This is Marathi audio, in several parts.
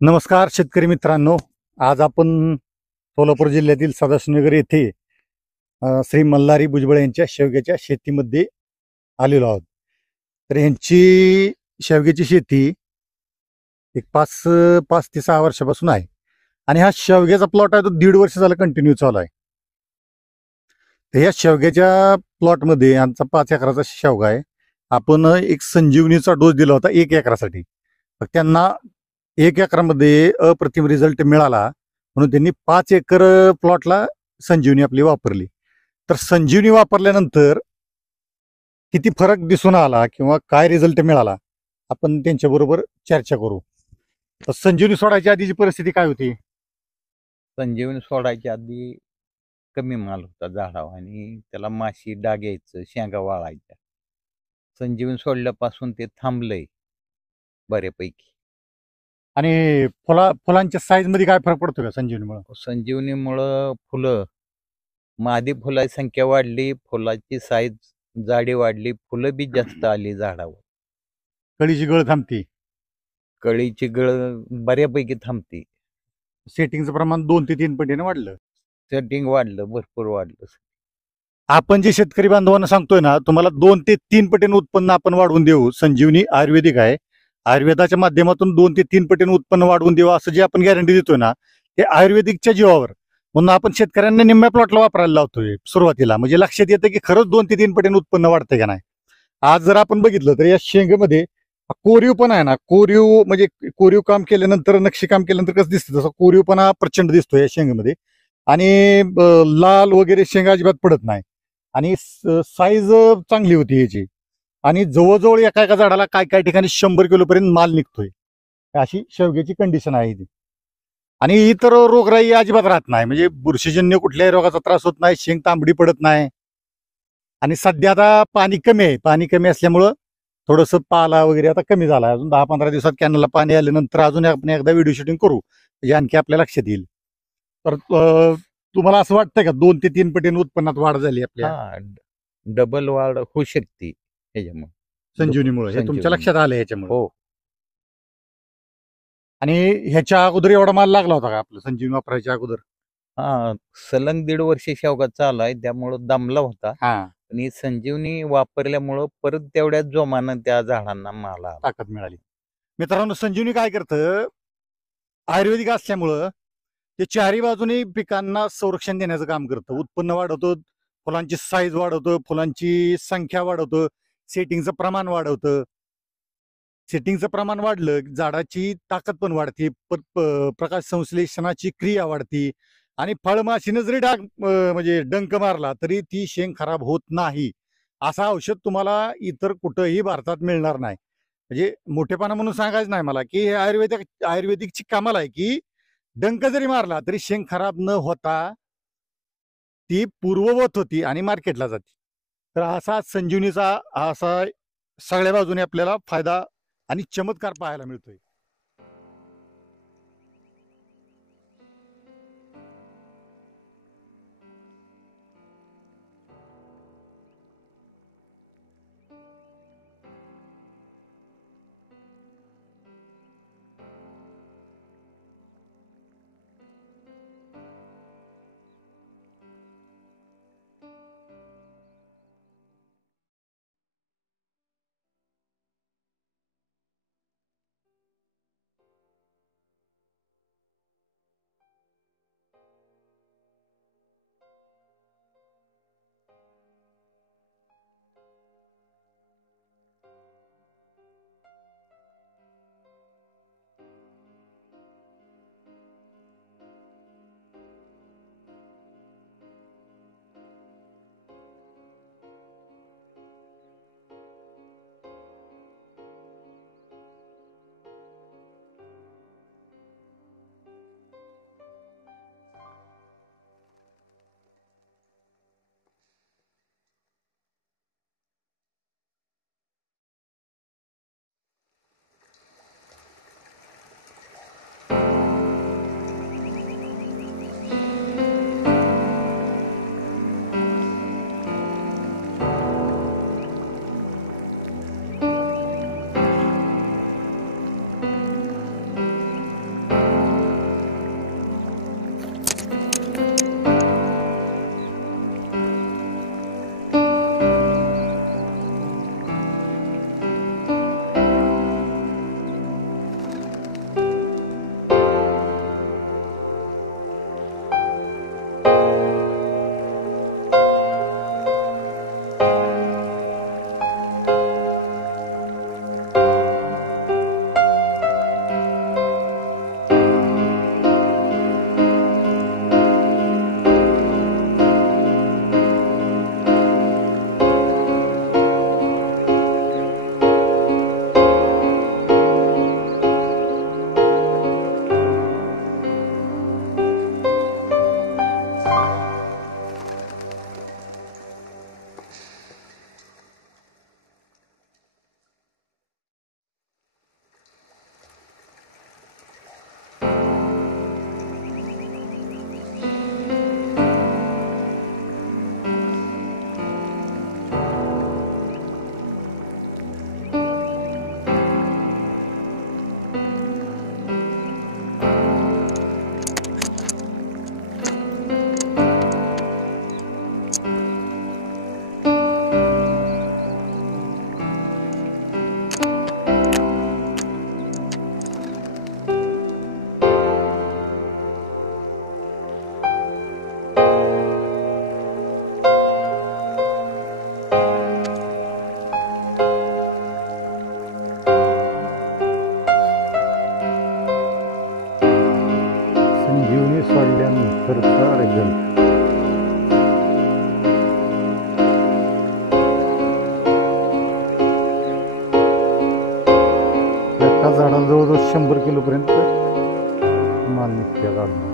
नमस्कार शेतकरी मित्रांनो. आज आपण सोलापूर जिल्ह्यातील सदाशिवनगर येथे श्री मल्हारी भुजबळ यांच्या शेवग्याच्या शेतीमध्ये आलेलो आहोत. तर यांची शेवग्याची शेती एक पाच पाच ते 6 वर्षापासून आहे आणि हा शेवग्याचा प्लॉट आहे तो 1.5 वर्ष झाला कंटिन्यू चालू आहे. तर या शेवग्याच्या प्लॉटमध्ये आमचा 5 एकराचा शेवगा आहे. आपण एक संजीवनीचा डोस दिला होता 1 एकरासाठी. त्यांना 1 एकरामध्ये अप्रतिम रिझल्ट मिळाला म्हणून त्यांनी 5 एकर प्लॉटला संजीवनी आपली वापरली. तर संजीवनी वापरल्यानंतर किती फरक दिसून आला किंवा काय रिझल्ट मिळाला आपण त्यांच्याबरोबर चर्चा करू. तर संजीवनी सोडायची आधीची परिस्थिती काय होती? संजीवनी सोडायच्या आधी कमी माल होता झाडावर आणि त्याला माशी डाग यायचं, शेंगा वाळायच्या. संजीवनी सोडल्यापासून ते थांबलंय बऱ्यापैकी. आणि फुलांच्या साईज मध्ये काय फरक पडतो का संजीवनीमुळे? संजीवनीमुळं फुलं आधी फुलाची संख्या वाढली, फुलाची साईज जाडी वाढली, फुलं बी जास्त आली झाडावर. कळीची गळ थांबती, कळीची गळ बऱ्यापैकी थांबते. सेटिंगचं प्रमाण 2 ते 3 पटीने वाढलं. सेटिंग वाढलं, भरपूर वाढलं. आपण जे शेतकरी बांधवांना सांगतोय ना, तुम्हाला 2 ते 3 पटीने उत्पन्न आपण वाढवून देऊ. संजीवनी आयुर्वेदिक आहे. आयुर्वेदाच्या माध्यमातून 2 ते 3 पटीने उत्पन्न वाढवून देऊ असं जे आपण गॅरंटी देतोय ना, ते आयुर्वेदिकच्या जीवावर म्हणून आपण शेतकऱ्यांना निम्म्या प्लॉटला वापरायला लावतोय सुरुवातीला. म्हणजे लक्षात येतं की खरंच 2 ते 3 पटीने उत्पन्न वाढतंय का नाही. आज जर आपण बघितलं तर या शेंगेमध्ये कोरीव पण आहे ना, कोरीव म्हणजे कोरीव काम केल्यानंतर नक्षीकाम केल्यानंतर कसं दिसतं तसं कोरीवपणा प्रचंड दिसतो या शेंगेमध्ये. आणि लाल वगैरे शेंगा अजिबात पडत नाही आणि साईज चांगली होती याची. आणि जवळजवळ एका एका झाडाला काय काय ठिकाणी 100 किलोपर्यंत माल निघतोय. अशी शेवग्याची कंडिशन आहे ती. आणि इतर रोगराई अजिबात राहत नाही, म्हणजे बुरशीजन्य कुठल्याही रोगाचा त्रास होत नाही, शेंग तांबडी पडत नाही. आणि सध्या आता पाणी कमी आहे, पाणी कमी असल्यामुळं थोडंसं पाला वगैरे आता कमी झाला. अजून 10-15 दिवसात कॅनलला पाणी आल्यानंतर अजून आपण एकदा व्हिडिओ शूटिंग करू म्हणजे आणखी आपल्या लक्षात येईल. तर तुम्हाला असं वाटतंय का 2 ते 3 पटीने उत्पन्नात वाढ झाली आपल्या डबल वाढ होऊ शकते ह्याच्यामुळे, संजीवनीमुळे? हे तुमच्या लक्षात आलं ह्याच्यामुळे? हो. आणि ह्याच्या अगोदर एवढा माल लागला होता का आपलं संजीवनी वापरायच्या अगोदर? सलग 1.5 वर्ष शेवगा चालाय त्यामुळं दमला होता. हा, आणि संजीवनी वापरल्यामुळं परत तेवढ्याच जोमानं त्या झाडांना माल आला. ताकद मिळाली. मित्रांनो, संजीवनी काय करतं, आयुर्वेदिक असल्यामुळं ते चारी बाजूने पिकांना संरक्षण देण्याचं काम करतं. उत्पन्न वाढवतं, फुलांची साईज वाढवतं, फुलांची संख्या वाढवतं, सेटिंगचं प्रमाण वाढवतं. सेटिंगचं प्रमाण वाढलं की झाडाची ताकद पण वाढते, प्रकाश संश्लेषणाची क्रिया वाढते आणि फळमाशीनं जरी डाग म्हणजे डंक मारला तरी ती शेंग खराब होत नाही. असं औषध तुम्हाला इतर कुठंही भारतात मिळणार नाही. म्हणजे मोठेपणा म्हणून सांगायचं नाही मला की हे आयुर्वेदिकची कमाल आहे की डंक जरी मारला तरी शेंग खराब न होता ती पूर्ववत होती आणि मार्केटला जाते. तर असा संजीवनीचा असा सगळ्या बाजूने आपल्याला फायदा आणि चमत्कार पाहायला मिळतोय. संजीवनी सोडल्यानंतरचा रिझल्ट. एका झाडाला जवळजवळ 100 किलोपर्यंत माल निघते झाडाला.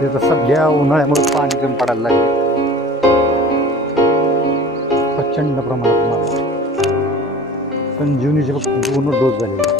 तिथं सध्या उन्हाळ्यामुळे पाणी कमी पडायला लागले. प्रचंड प्रमाणात माल. संजीवनीचे फक्त 2 डोस झालेले.